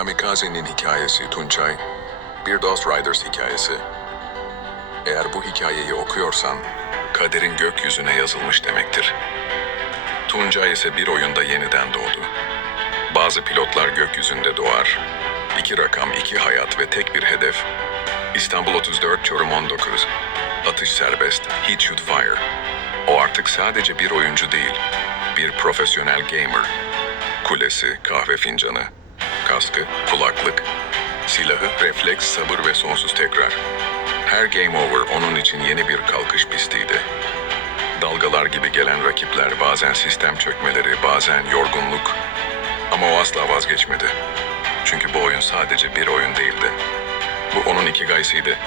Kamikaze'nin hikayesi Tunçay, bir Dost Riders hikayesi. Eğer bu hikayeyi okuyorsan, kaderin gökyüzüne yazılmış demektir. Tuncay ise bir oyunda yeniden doğdu. Bazı pilotlar gökyüzünde doğar. İki rakam, iki hayat ve tek bir hedef. İstanbul 34, Çorum 19. Atış serbest, heat shoot fire. O artık sadece bir oyuncu değil, bir profesyonel gamer. Kulesi, kahve fincanı, kaskı, kulaklık, silahı, refleks, sabır ve sonsuz tekrar. Her game over onun için yeni bir kalkış pistiydi. Dalgalar gibi gelen rakipler bazen sistem çökmeleri, bazen yorgunluk. Ama o asla vazgeçmedi. Çünkü bu oyun sadece bir oyun değildi. Bu onun ikigaisiydi.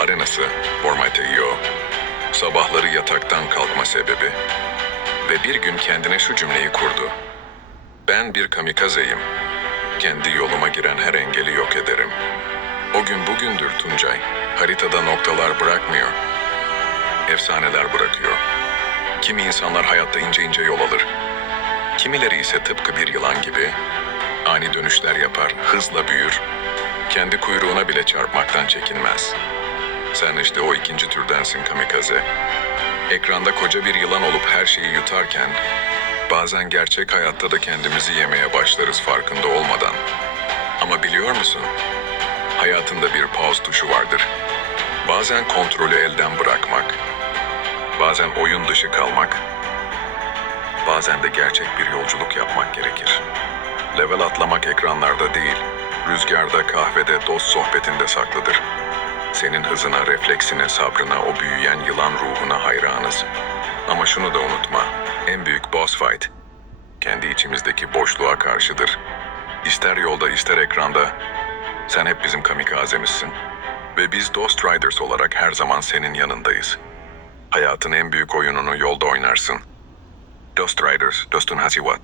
Arenası, Formateio, sabahları yataktan kalkma sebebi ve bir gün kendine şu cümleyi kurdu. Ben bir kamikazeyim. Kendi yoluma giren her engeli yok ederim. O gün bugündür Tuncay. Haritada noktalar bırakmıyor. Efsaneler bırakıyor. Kimi insanlar hayatta ince ince yol alır. Kimileri ise tıpkı bir yılan gibi ani dönüşler yapar, hızla büyür. Kendi kuyruğuna bile çarpmaktan çekinmez. Sen işte o ikinci türdensin kamikaze. Ekranda koca bir yılan olup her şeyi yutarken bazen gerçek hayatta da kendimizi yemeye başlarız farkında olmadan. Ama biliyor musun? Hayatında bir pause tuşu vardır. Bazen kontrolü elden bırakmak, bazen oyun dışı kalmak, bazen de gerçek bir yolculuk yapmak gerekir. Level atlamak ekranlarda değil, rüzgarda, kahvede, dost sohbetinde saklıdır. Senin hızına, refleksine, sabrına, o büyüyen yılan ruhuna hayranız. Ama şunu da unutma, en büyük boss fight, kendi içimizdeki boşluğa karşıdır. İster yolda ister ekranda, sen hep bizim kamikazemizsin. Ve biz Dost Riders olarak her zaman senin yanındayız. Hayatın en büyük oyununu yolda oynarsın. Dost Riders, dostun hasivat.